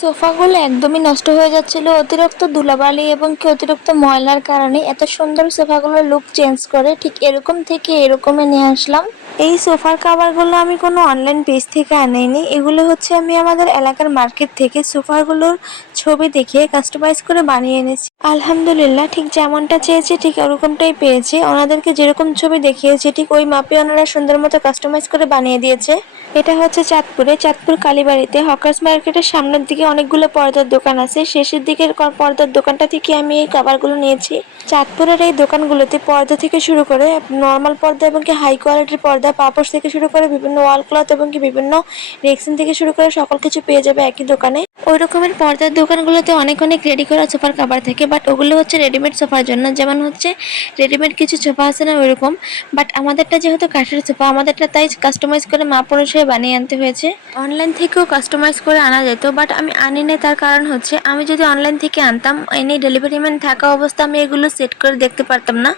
সোফাগুলো একদমই নষ্ট হয়ে যাচ্ছিল। অতিরিক্ত ধুলাবালি এবং কি অতিরিক্ত ময়লার কারণে এত সুন্দর সোফাগুলোর লুক চেঞ্জ করে। ঠিক এরকম থেকে এরকমই নিয়ে আসলাম। এই সোফার কাভারগুলো আমি কোনো অনলাইন পেজ থেকে আনিনি। এগুলো হচ্ছে আমি আমাদের এলাকার মার্কেট থেকে সোফাগুলোর ছবি দেখে কাস্টমাইজ করে বানিয়ে এনেছি। আলহামদুলিল্লাহ, ঠিক যেমনটা চেয়েছি, ঠিক ওরকমটাই পেয়েছি। ওনাদেরকে যেরকম ছবি দেখিয়েছি, ঠিক ওই মাপে ওনারা সুন্দর মতো কাস্টমাইজ করে বানিয়ে দিয়েছে। এটা হচ্ছে চাঁদপুরে, চাঁদপুর কালীবাড়িতে। হকার্স মার্কেটের সামনের দিকে অনেকগুলো পর্দার দোকান আছে। শেষের দিকের পর্দার দোকানটা থেকে আমি এই কাভারগুলো নিয়েছি। চাঁদপুরের এই দোকানগুলোতে পর্দা থেকে শুরু করে নর্মাল পর্দা এবং কি হাই কোয়ালিটির পর্দা পাপোশ থেকে শুরু করে বিভিন্ন ওয়াল ক্লথ এবং কি বিভিন্ন রেক্সিন থেকে শুরু করে সকল কিছু পেয়ে যাবে একই দোকানে। ওই রকমের পর্দার দোকানগুলোতে অনেক অনেক রেডি করা সোফার কাভার থাকে বাট ওগুলো হচ্ছে রেডিমেড সোফার জন্য। যেমন হচ্ছে রেডিমেড কিছু সোফা আছে না ওইরকম বাট আমাদেরটা যেহেতু কাঠের সোফা আমাদেরটা তাই কাস্টমাইজ করে মাপ অনুসারে বানিয়ে আনতে হয়েছে। অনলাইন থেকেও কাস্টমাইজ করে আনা যেত বাট আমি আনি না তার কারণ হচ্ছে আমি যদি অনলাইন থেকে আনতাম এনে ডেলিভারি ম্যান থাকা অবস্থা আমি এগুলো সেট করে দেখতে পারতাম না।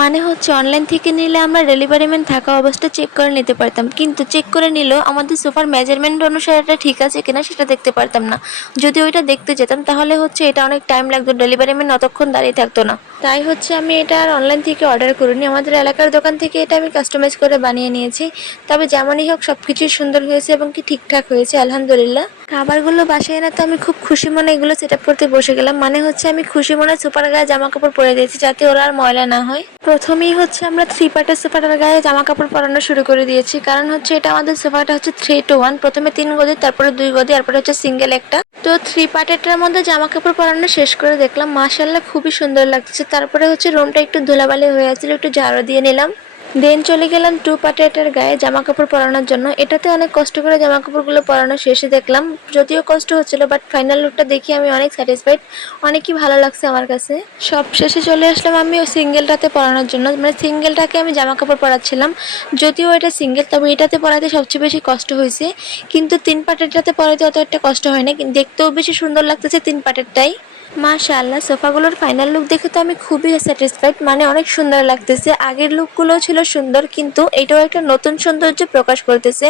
মানে হচ্ছে অনলাইন থেকে নিলে আমরা ডেলিভারি ম্যান থাকা অবস্থা চেক করে নিতে পারতাম। কিন্তু চেক করে নিলেও আমাদের সোফার মেজারমেন্ট অনুসারে এটা ঠিক আছে কিনা সেটা দেখতে পারতাম না। যদি ওইটা দেখতে যেতাম তাহলে হচ্ছে এটা অনেক টাইম লাগতো। ডেলিভারি ম্যান অতক্ষণ দাঁড়িয়ে থাকতো না। তাই হচ্ছে আমি এটা আর অনলাইন থেকে অর্ডার করিনি। আমাদের এলাকার দোকান থেকে এটা আমি কাস্টমাইজ করে বানিয়ে নিয়েছি। তবে যেমনই হোক সব কিছুই সুন্দর হয়েছে এবং কি ঠিকঠাক হয়েছে, আলহামদুলিল্লাহ। খাবারগুলো বাসায় এনে তো আমি খুব খুশি মনে এগুলো সেট করতে বসে গেলাম। মানে হচ্ছে আমি খুশি মনে সুপার গায়ে জামা কাপড় পরে দিয়েছি যাতে ওরা আর ময়লা না হয়। প্রথমেই হচ্ছে আমরা থ্রি পার্টের সোফাটার গায়ে জামা কাপড় পরানো শুরু করে দিয়েছি। কারণ হচ্ছে এটা আমাদের সোফাটা হচ্ছে থ্রি টু ওয়ান প্রথমে তিন গদি, তারপরে দুই গদি, তারপরে হচ্ছে সিঙ্গেল একটা। তো থ্রি পার্টেরটার মধ্যে জামা কাপড় পরানো শেষ করে দেখলাম মাশাল্লাহ খুবই সুন্দর লাগছে। তারপরে হচ্ছে রুমটা একটু ধুলাবালি হয়ে আছিল, একটু ঝাড়ু দিয়ে নিলাম। দেন চলে গেলাম টু পার্টের গায়ে জামা কাপড় পরানোর জন্য। এটাতে অনেক কষ্ট করে জামা কাপড়গুলো পরানো শেষে দেখলাম। যদিও কষ্ট হচ্ছিল বাট ফাইনাল লুকটা দেখে আমি অনেক স্যাটিসফাইড অনেকই ভালো লাগছে আমার কাছে। সব শেষে চলে আসলাম আমি ওই সিঙ্গেলটাতে পরানোর জন্য। মানে সিঙ্গেলটাকে আমি জামা কাপড় পরাচ্ছিলাম। যদিও এটা সিঙ্গেল, তবে এটাতে পরাতে সবচেয়ে বেশি কষ্ট হয়েছে। কিন্তু তিন পাটেরটাতে পরাতে অত একটা কষ্ট হয় না দেখতেও বেশি সুন্দর লাগতেছে তিন পাটেরটাই মাশাআল্লাহ, সোফাগুলোর ফাইনাল লুক দেখে তো আমি খুবই স্যাটিসফাইড মানে অনেক সুন্দর লাগতেছে। আগের লুকগুলোও ছিল সুন্দর, কিন্তু এটাও একটা নতুন সৌন্দর্য প্রকাশ করতেছে।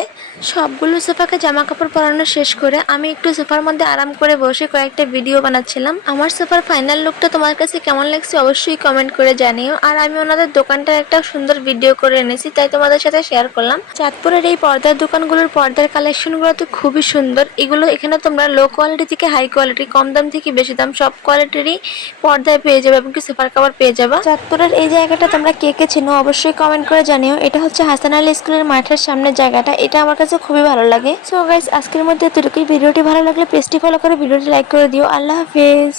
সবগুলো সোফাকে জামা কাপড় পরানো শেষ করে আমি একটু সোফার মধ্যে আরাম করে বসে কয়েকটা ভিডিও বানাচ্ছিলাম। আমার সোফার ফাইনাল লুকটা তোমার কাছে কেমন লাগছে অবশ্যই কমেন্ট করে জানিও। আর আমি ওনাদের দোকানটার একটা সুন্দর ভিডিও করে এনেছি, তাই তোমাদের সাথে শেয়ার করলাম। চাঁদপুরের এই পর্দার দোকানগুলোর পর্দার কালেকশনগুলো তো খুবই সুন্দর। এগুলো এখানে তোমরা লো কোয়ালিটি থেকে হাই কোয়ালিটি কম দাম থেকে বেশি দাম সব কোয়ালিটিরই পর্দায় পেয়ে যাবে এবং কি সুপার কাভার পেয়ে যাবে। চাঁদপুরের এই জায়গাটা তোমরা কে কে চিনো অবশ্যই কমেন্ট করে জানিও। এটা হচ্ছে হাসান আলী স্কুলের মাঠের সামনের জায়গাটা। এটা আমার কাছে খুবই ভালো লাগে। সো গাইস আজকের মধ্যে এতটুকুই। ভিডিওটি ভালো লাগলে পেজটি ফলো করে ভিডিওটি লাইক করে দিও। আল্লাহ হাফেজ।